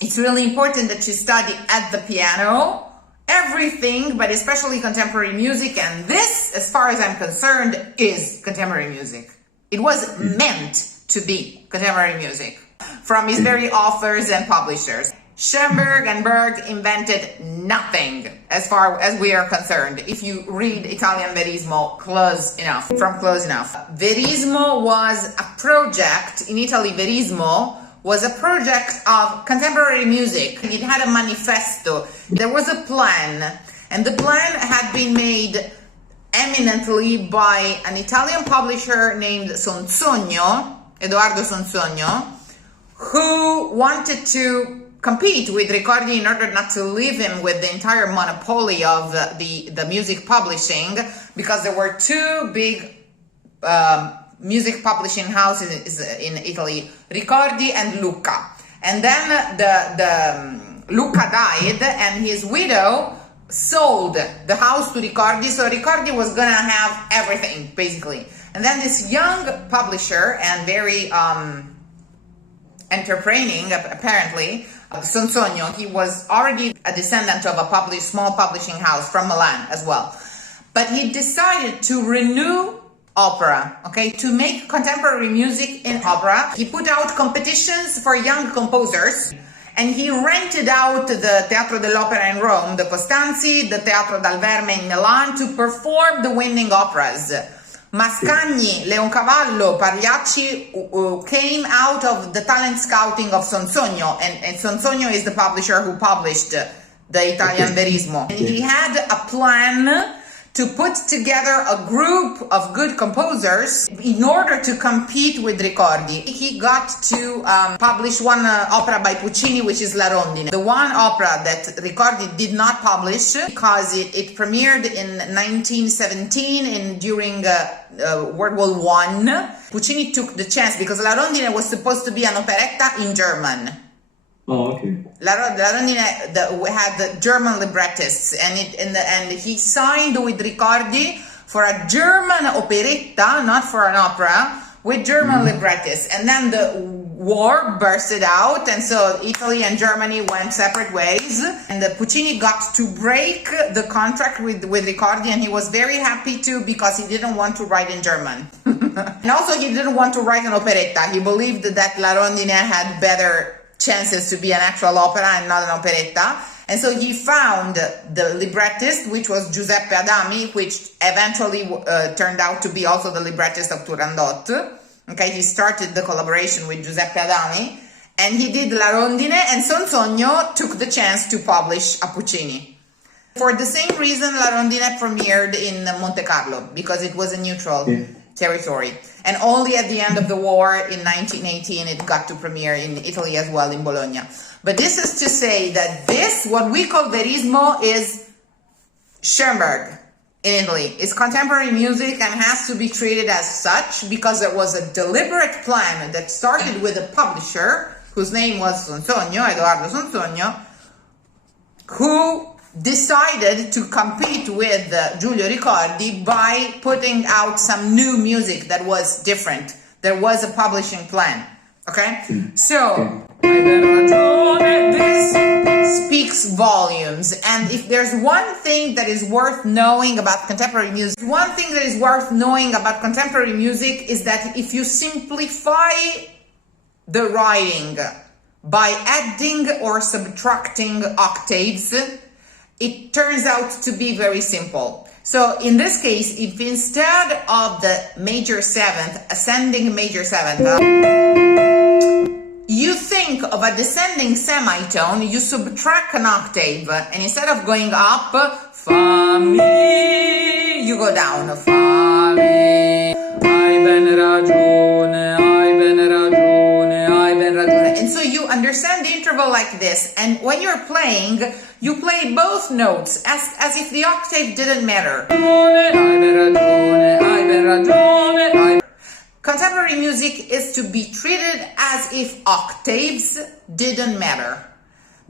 it's really important that you study at the piano everything, but especially contemporary music. And this, as far as I'm concerned, is contemporary music. It was meant to be contemporary music from his very authors and publishers. Schoenberg and Berg invented nothing as far as we are concerned. If you read Italian Verismo close enough. Verismo was a project, in Italy Verismo was a project of contemporary music. It had a manifesto. There was a plan, and the plan had been made eminently by an Italian publisher named Edoardo Sonsogno, who wanted to compete with Ricordi in order not to leave him with the entire monopoly of the music publishing, because there were two big music publishing houses in Italy, Ricordi and Lucca. And then the Lucca died, and his widow sold the house to Ricordi, so Ricordi was gonna have everything, basically. And then this young publisher and very entrepreneurial, apparently, Sonsogno, he was already a descendant of a small publishing house from Milan as well. But he decided to renew opera, okay, to make contemporary music in opera. He put out competitions for young composers, and he rented out the Teatro dell'Opera in Rome, the Costanzi, the Teatro dal Verme in Milan to perform the winning operas. Mascagni, Leoncavallo, Pagliacci came out of the talent scouting of Sonsogno, and Sonsogno is the publisher who published the Italian Verismo. And he had a plan to put together a group of good composers in order to compete with Ricordi. He got to publish one opera by Puccini, which is La Rondine. The one opera that Ricordi did not publish because it premiered in 1917 during World War I. Puccini took the chance because La Rondine was supposed to be an operetta in German. Oh, okay. La Rondine had the German librettists, and he signed with Ricordi for a German operetta, not for an opera, with German librettists. And then the war bursted out, and so Italy and Germany went separate ways. And Puccini got to break the contract with Ricordi, and he was very happy to, because he didn't want to write in German. And also he didn't want to write an operetta. He believed that La Rondine had better chances to be an actual opera and not an operetta. And so he found the librettist, which was Giuseppe Adami, which eventually turned out to be also the librettist of Turandot. Okay, he started the collaboration with Giuseppe Adami, and he did La Rondine, and Sonsogno took the chance to publish a Puccini. For the same reason, La Rondine premiered in Monte Carlo, because it was a neutral territory. And only at the end of the war in 1918 it got to premiere in Italy as well, in Bologna. But this is to say that this, what we call Verismo, is Schoenberg in Italy. It's contemporary music and has to be treated as such, because there was a deliberate plan that started with a publisher whose name was Sonsogno, Edoardo Sonsogno, who decided to compete with Giulio Ricordi by putting out some new music that was different. There was a publishing plan, okay? So, this speaks volumes. And if there's one thing that is worth knowing about contemporary music, is that if you simplify the writing by adding or subtracting octaves, it turns out to be very simple. So in this case, if instead of the major seventh, ascending major seventh, you think of a descending semitone, you subtract an octave, and instead of going up, fa mi, you go down, fa mi, hai ben ragione, hai ben ragione, hai ben ragione. And so you understand the interval like this, and when you're playing, you play both notes as if the octave didn't matter. Contemporary music is to be treated as if octaves didn't matter.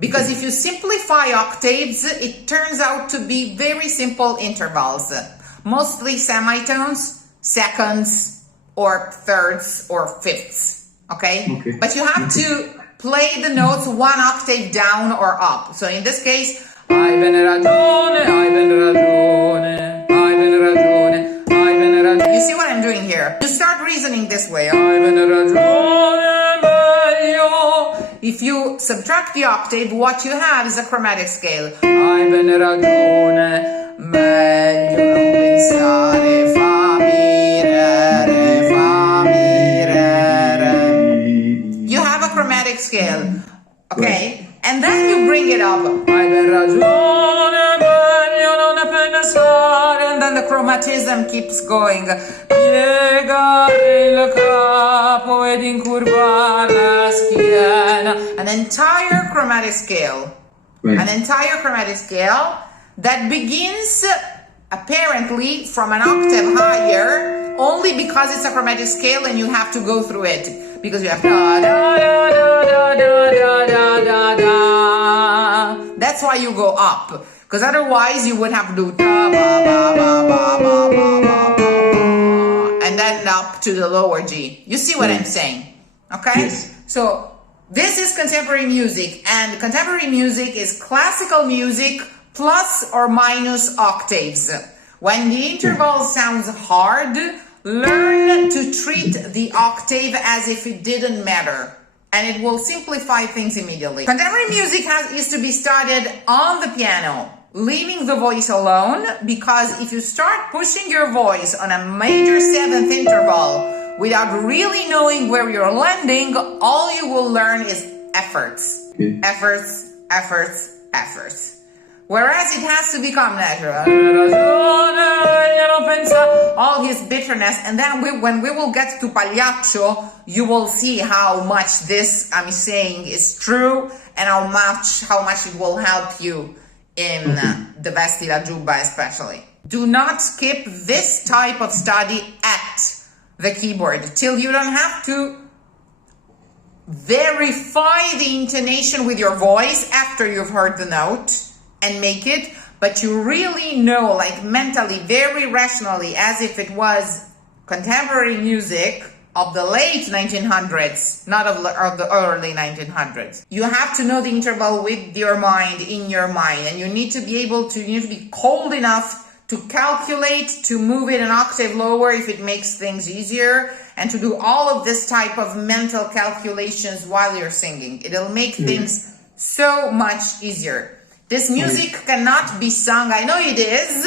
Because if you simplify octaves, it turns out to be very simple intervals. Mostly semitones, seconds, or thirds, or fifths. Okay? But you have to play the notes one octave down or up. So in this case, hai bene ragione, hai bene ragione, hai bene ragione, hai bene ragione. You see what I'm doing here? You start reasoning this way. Hai bene ragione, meglio. If you subtract the octave, what you have is a chromatic scale. Hai bene ragione, meglio non pensare, fammi re, fammi re. You have a chromatic scale, okay? And then you bring it up. Hai ben ragione, meglio non pensare. And then the chromatism keeps going. Piegare il capo ed incurvare la schiena. An entire chromatic scale. Right. An entire chromatic scale that begins apparently from an octave higher only because it's a chromatic scale and you have to go through it. Because you have da da da da da da da da da. That's why you go up. Because otherwise you would have to do da ba ba ba ba ba ba ba ba and then up to the lower G. You see what I'm saying? Okay? Yes. So this is contemporary music, and contemporary music is classical music plus or minus octaves. When the interval sounds hard, learn to treat the octave as if it didn't matter, and it will simplify things immediately. Contemporary music used to be studied on the piano, leaving the voice alone, because if you start pushing your voice on a major seventh interval without really knowing where you're landing, all you will learn is efforts. Okay. Efforts, efforts, efforts. Whereas it has to become natural. All his bitterness, and then when we will get to Pagliaccio, you will see how much this I'm saying is true, and how much it will help you in the Vesti la Giubba especially. Do not skip this type of study at the keyboard till you don't have to verify the intonation with your voice after you've heard the note and make it, but you really know, like mentally, very rationally, as if it was contemporary music of the late 1900s, not of the early 1900s. You have to know the interval with your mind, in your mind, and you need to be able to, you need to be cold enough to calculate, to move it an octave lower if it makes things easier, and to do all of this type of mental calculations while you're singing. It'll make things so much easier. This music cannot be sung, I know it is,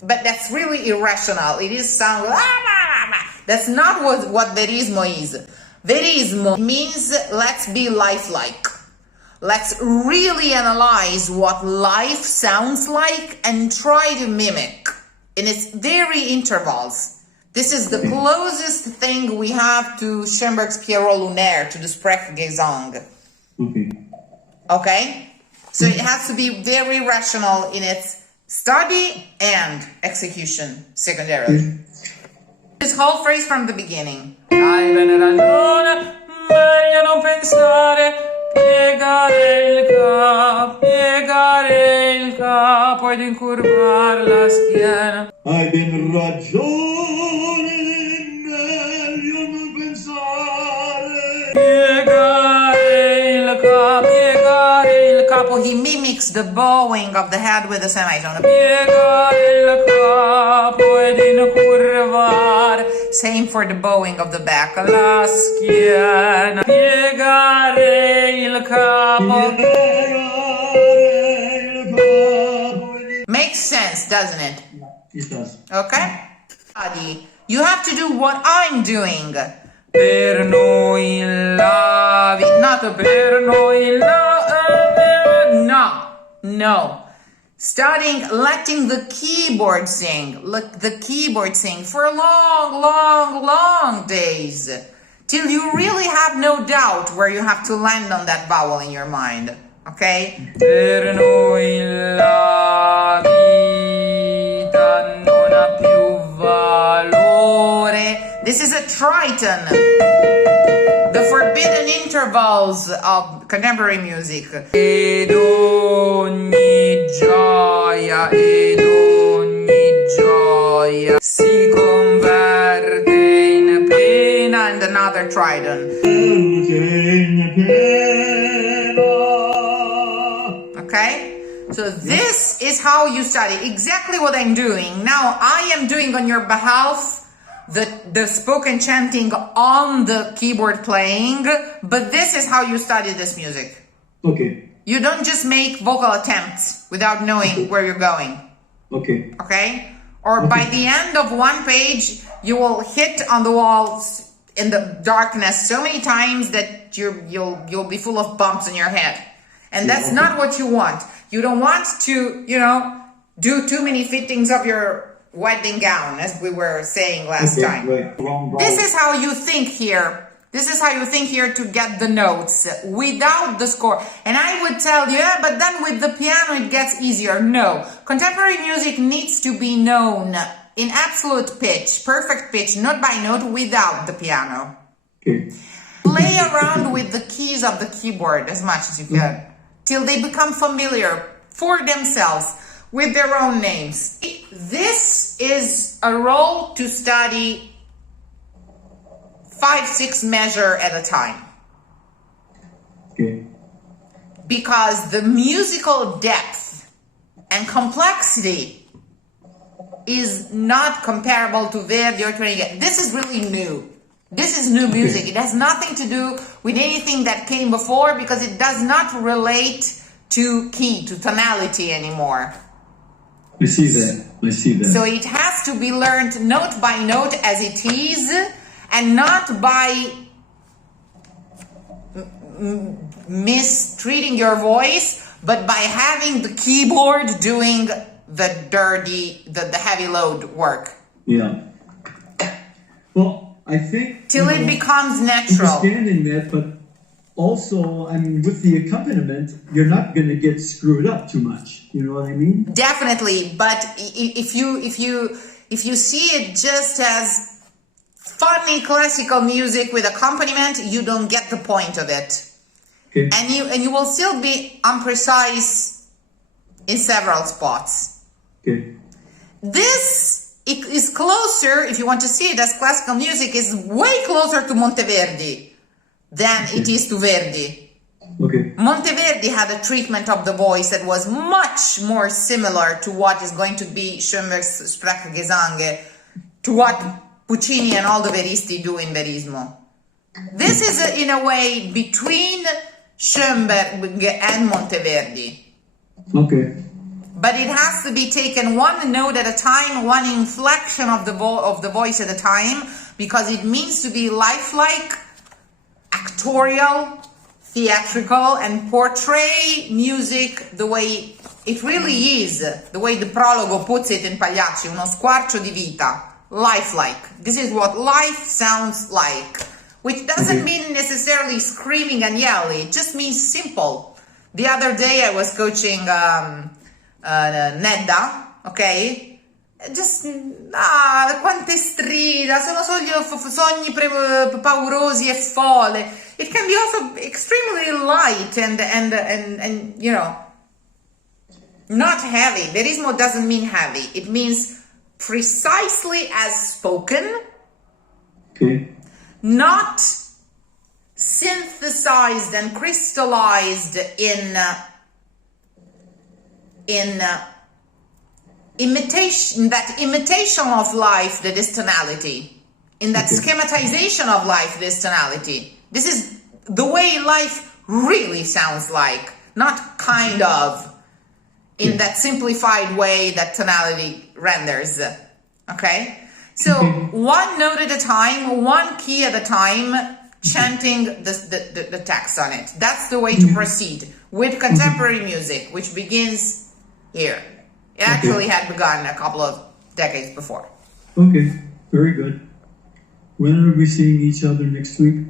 but that's really irrational. It is sung, that's not what Verismo is. Verismo means let's be lifelike. Let's really analyze what life sounds like and try to mimic in its very intervals. This is the closest thing we have to Schoenberg's Pierrot Lunaire, to the Sprechgesang. Okay? So it has to be very rational in its study and execution secondarily. This whole phrase from the beginning. Hai bene ragione, meglio non pensare, piegare il capo ed incurvare la schiena. Hai ben ragione, meglio non pensare. Piegare il capo. He mimics the bowing of the head with the semitone. Piegare il capo ed incurvare. Same for the bowing of the back. La schiena. Piegare il capo. Makes sense, doesn't it? It does. Okay? You have to do what I'm doing. Per noi la vita. Not per noi la. No. Starting letting the keyboard sing. Let the keyboard sing for long days. Till you really have no doubt where you have to land on that vowel in your mind. Okay? Per noi la vita non ha più valore. This is a triton. The forbidden intervals of contemporary music. Ed ogni gioia si converte in pena, and another triton. Okay? So this is how you study. Exactly what I'm doing. Now I am doing on your behalf the spoken chanting on the keyboard playing, but this is how you study this music. Okay. You don't just make vocal attempts without knowing where you're going. Okay. Okay? Or by the end of one page, you will hit on the walls in the darkness so many times that you'll be full of bumps in your head. And that's not what you want. You don't want to, do too many fittings of your wedding gown, as we were saying last time. Right. This is how you think here. This is how you think here to get the notes without the score. And I would tell you, but then with the piano it gets easier. No. Contemporary music needs to be known in absolute pitch, perfect pitch, note by note, without the piano. Okay. Play around with the keys of the keyboard as much as you can, till they become familiar for themselves with their own names. This is a role to study 5-6 measure at a time. Okay. Because the musical depth and complexity is not comparable to Verdi or Trinidad. This is really new. This is new music. It has nothing to do with anything that came before, because it does not relate to key, to tonality anymore. I see that. So it has to be learned note by note as it is, and not by mistreating your voice, but by having the keyboard doing the heavy load work. Yeah. Well, I think till it becomes natural. Understanding that, but also, I mean, with the accompaniment, you're not going to get screwed up too much. You know what I mean? Definitely, but if you see it just as funny classical music with accompaniment, you don't get the point of it. Okay. And you will still be imprecise in several spots. Okay. This is closer, if you want to see it as classical music, is way closer to Monteverdi than it is to Verdi. Okay. Monteverdi had a treatment of the voice that was much more similar to what is going to be Schoenberg's Sprechgesang, to what Puccini and all the Veristi do in Verismo. This is, in a way, between Schoenberg and Monteverdi. Okay. But it has to be taken one note at a time, one inflection of the voice at a time, because it means to be lifelike, actorial, theatrical, and portray music the way it really is, the way the prologo puts it in Pagliacci, uno squarcio di vita, lifelike. This is what life sounds like, which doesn't mean necessarily screaming and yelling, it just means simple. The other day I was coaching Nedda, ok? Just, quante strida, sono sogni paurosi e folle. It can be also extremely light and not heavy. Verismo doesn't mean heavy. It means precisely as spoken. Okay. Not synthesized and crystallized in imitation of life that is tonality, in that schematization of life that is tonality. This is the way life really sounds like, not kind of in that simplified way that tonality renders. Okay? So one note at a time, one key at a time, chanting the text on it. That's the way to proceed with contemporary music, which begins here. It actually had begun a couple of decades before. Okay, very good. When are we seeing each other next week?